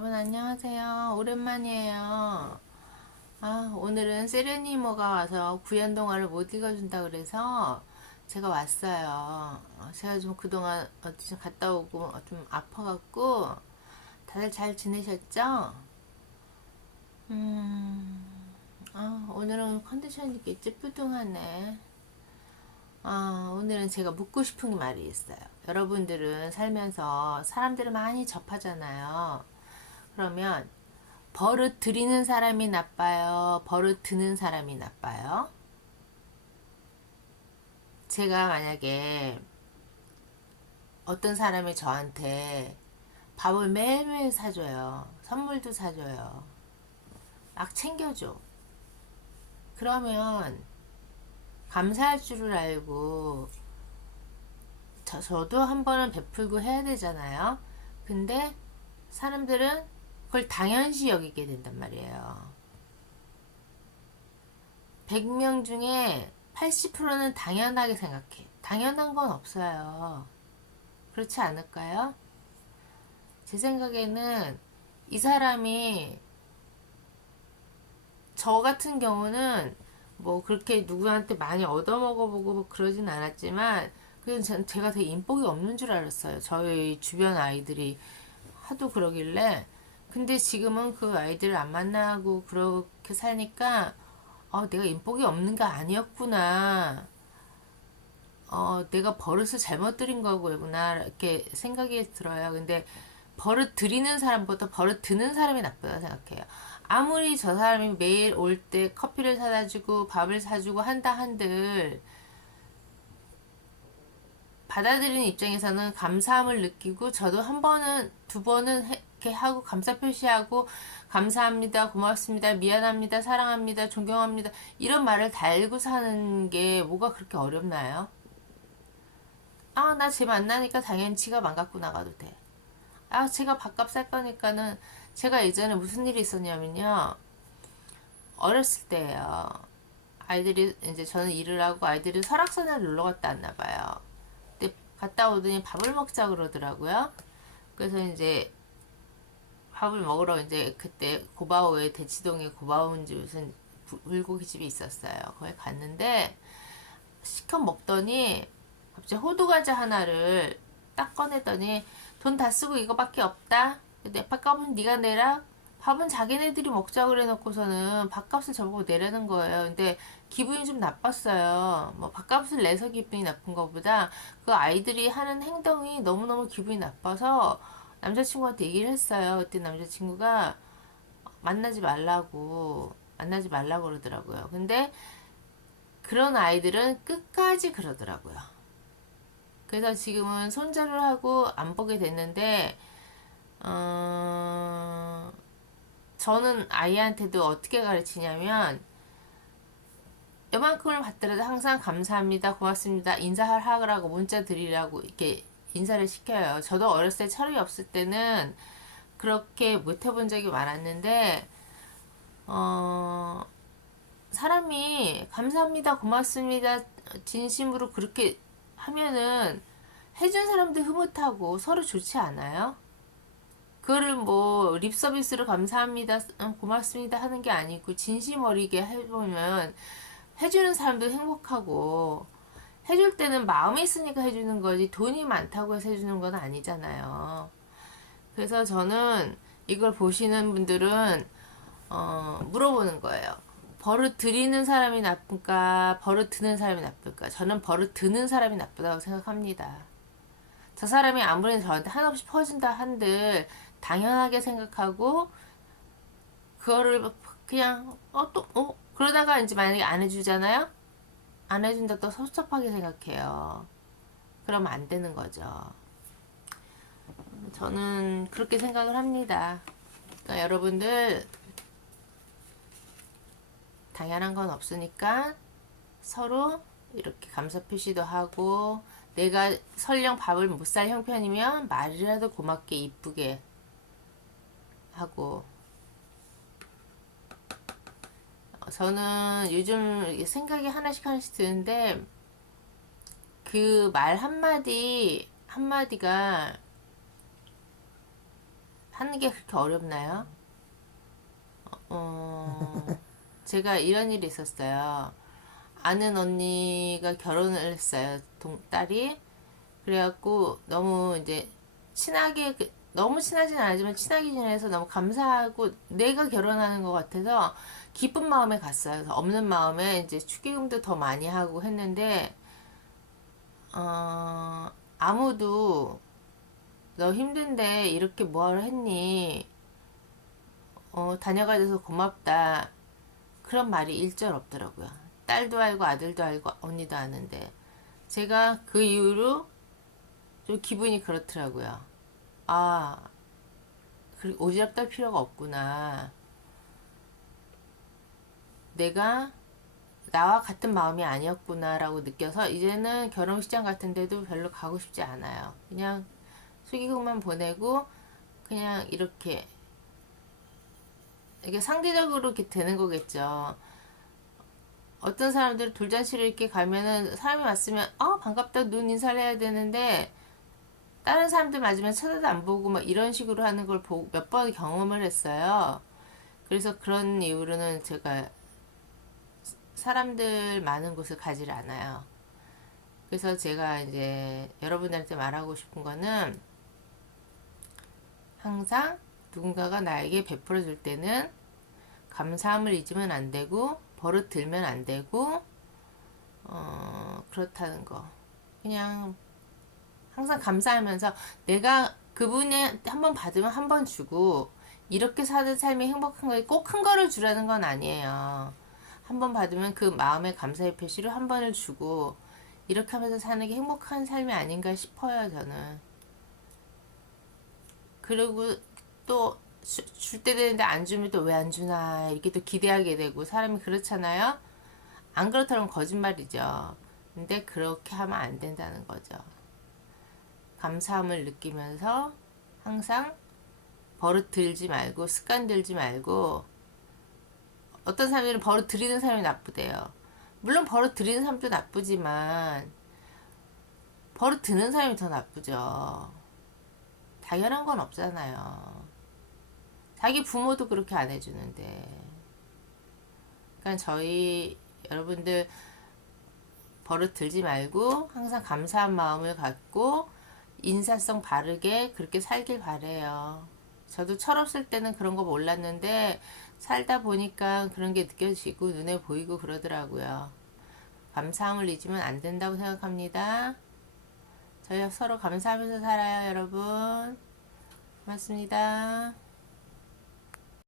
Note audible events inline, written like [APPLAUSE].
여러분 안녕하세요. 오랜만이에요. 아, 오늘은 세레니모가 와서 구연 동화를 못 읽어준다 그래서 제가 왔어요. 어, 제가 좀 그동안 어디 좀 갔다 오고 좀 아파갖고 다들 잘 지내셨죠? 음, 아, 오늘은 컨디션이 꽤 찌뿌둥하네. 아, 오늘은 제가 묻고 싶은 말이 있어요. 여러분들은 살면서 사람들을 많이 접하잖아요. 그러면 버릇 들이는 사람이 나빠요? 버릇 드는 사람이 나빠요? 제가 만약에 어떤 사람이 저한테 밥을 매일매일 사줘요. 선물도 사줘요. 막 챙겨줘. 그러면 감사할 줄을 알고 저, 저도 한 번은 베풀고 해야 되잖아요. 근데 사람들은 그걸 당연시 여기게 된단 말이에요. 100명 중에 80%는 당연하게 생각해. 당연한 건 없어요. 그렇지 않을까요? 제 생각에는 이 사람이 저 같은 경우는 뭐 그렇게 누구한테 많이 얻어먹어보고 뭐 그러진 않았지만 그냥 전 제가 되게 인복이 없는 줄 알았어요. 저희 주변 아이들이 하도 그러길래 근데 지금은 그 아이들을 안 만나고 그렇게 사니까 어, 내가 인복이 없는 게 아니었구나. 어, 내가 버릇을 잘못 들인 거구나. 이렇게 생각이 들어요. 근데 버릇 들이는 사람보다 버릇 드는 사람이 나쁘다 생각해요. 아무리 저 사람이 매일 올 때 커피를 사다 주고 밥을 사주고 한다 한들 받아들이는 입장에서는 감사함을 느끼고 저도 한 번은 두 번은 이렇게 하고 감사 표시하고 감사합니다 고맙습니다 미안합니다 사랑합니다 존경합니다 이런 말을 달고 사는 게 뭐가 그렇게 어렵나요? 아 나 쟤 만나니까 당연히 지가 안 갖고 나가도 돼. 아 제가 밥값 살 거니까는 제가 예전에 무슨 일이 있었냐면요 어렸을 때예요. 아이들이 이제 저는 일을 하고 아이들이 설악산에 놀러 갔다 왔나 봐요. 갔다 오더니 밥을 먹자 그러더라고요. 그래서 이제 밥을 먹으러 이제 그때 고바오에 대치동에 고바오인지 무슨 불고기 집이 있었어요. 거기 갔는데 시켜 먹더니 갑자기 호두 과자 하나를 딱 꺼내더니 돈 다 쓰고 이거밖에 없다. 내 밥값은 네가 내라. 밥은 자기네들이 먹자 그래 놓고서는 밥값을 저보고 내라는 거예요. 근데 기분이 좀 나빴어요. 뭐 밥값을 내서 기분이 나쁜 것보다 그 아이들이 하는 행동이 너무너무 기분이 나빠서 남자친구한테 얘기를 했어요. 그때 남자친구가 만나지 말라고 만나지 말라고 그러더라고요. 근데 그런 아이들은 끝까지 그러더라고요. 그래서 지금은 손절을 하고 안 보게 됐는데 어, 저는 아이한테도 어떻게 가르치냐면 요만큼을 받더라도 항상 감사합니다, 고맙습니다, 인사하라고 문자 드리라고 이렇게 인사를 시켜요. 저도 어렸을 때 철이 없을 때는 그렇게 못 해본 적이 많았는데 어, 사람이 감사합니다, 고맙습니다, 진심으로 그렇게 하면은 해준 사람도 흐뭇하고 서로 좋지 않아요? 그거를 뭐 립서비스로 감사합니다, 고맙습니다 하는 게 아니고 진심 어리게 해보면 해주는 사람도 행복하고 해줄 때는 마음이 있으니까 해주는 거지 돈이 많다고 해서 해주는 건 아니잖아요. 그래서 저는 이걸 보시는 분들은 어, 물어보는 거예요. 버릇 들이는 사람이 나쁠까? 버릇 드는 사람이 나쁠까? 저는 버릇 드는 사람이 나쁘다고 생각합니다. 저 사람이 아무리 저한테 한없이 퍼준다 한들 당연하게 생각하고 그거를 그냥 어또어 그러다가 이제 만약에 안 해주잖아요. 안 해준다 또 섭섭하게 생각해요. 그러면 안 되는 거죠. 저는 그렇게 생각을 합니다. 그러니까 여러분들 당연한 건 없으니까 서로 이렇게 감사 표시도 하고 내가 설령 밥을 못 살 형편이면 말이라도 고맙게 이쁘게 하고 어, 저는 요즘 생각이 하나씩 하나씩 드는데 그 말 한마디 한마디가 하는 게 그렇게 어렵나요? 어, [LAUGHS] 제가 이런 일이 있었어요. 아는 언니가 결혼을 했어요. 동, 딸이. 그래갖고 너무 이제 친하게, 그- 너무 친하진 않지만 친하게 지내서 너무 감사하고 내가 결혼하는 것 같아서 기쁜 마음에 갔어요. 그래서 없는 마음에 이제 축의금도 더 많이 하고 했는데, 어, 아무도 너 힘든데 이렇게 뭐하러 했니? 어, 다녀가 돼서 고맙다. 그런 말이 일절 없더라고요. 딸도 알고 아들도 알고 언니도 아는데 제가 그 이후로 좀 기분이 그렇더라고요. 아, 그 오지랖 떨 필요가 없구나. 내가 나와 같은 마음이 아니었구나라고 느껴서 이제는 결혼식장 같은 데도 별로 가고 싶지 않아요. 그냥 수기금만 보내고 그냥 이렇게 이게 상대적으로 이렇게 되는 거겠죠. 어떤 사람들은 돌잔치를 이렇게 가면은 사람이 왔으면 어 반갑다 눈 인사를 해야 되는데 다른 사람들 맞으면 쳐다도 안 보고 막 이런 식으로 하는 걸 몇 번 경험을 했어요. 그래서 그런 이유로는 제가 사람들 많은 곳을 가지를 않아요. 그래서 제가 이제 여러분들한테 말하고 싶은 거는 항상 누군가가 나에게 베풀어 줄 때는 감사함을 잊으면 안 되고 버릇 들면 안 되고 어, 그렇다는 거. 그냥 항상 감사하면서 내가 그분이 한번 받으면 한 번 주고 이렇게 사는 삶이 행복한 거에 꼭 큰 거를 주라는 건 아니에요. 한 번 받으면 그 마음의 감사의 표시로 한 번을 주고 이렇게 하면서 사는 게 행복한 삶이 아닌가 싶어요, 저는. 그리고 또 줄 때 되는데 안 주면 또 왜 안 주나 이렇게 또 기대하게 되고 사람이 그렇잖아요. 안 그렇다면 거짓말이죠. 근데 그렇게 하면 안 된다는 거죠. 감사함을 느끼면서 항상 버릇 들지 말고 습관 들지 말고 어떤 사람들은 버릇 들이는 사람이 나쁘대요. 물론 버릇 들이는 사람도 나쁘지만 버릇 드는 사람이 더 나쁘죠. 당연한 건 없잖아요. 자기 부모도 그렇게 안 해주는데. 그러니까 저희 여러분들 버릇 들지 말고 항상 감사한 마음을 갖고 인사성 바르게 그렇게 살길 바래요. 저도 철없을 때는 그런 거 몰랐는데 살다 보니까 그런 게 느껴지고 눈에 보이고 그러더라고요. 감사함을 잊으면 안 된다고 생각합니다. 저희 서로 감사하면서 살아요, 여러분. 고맙습니다.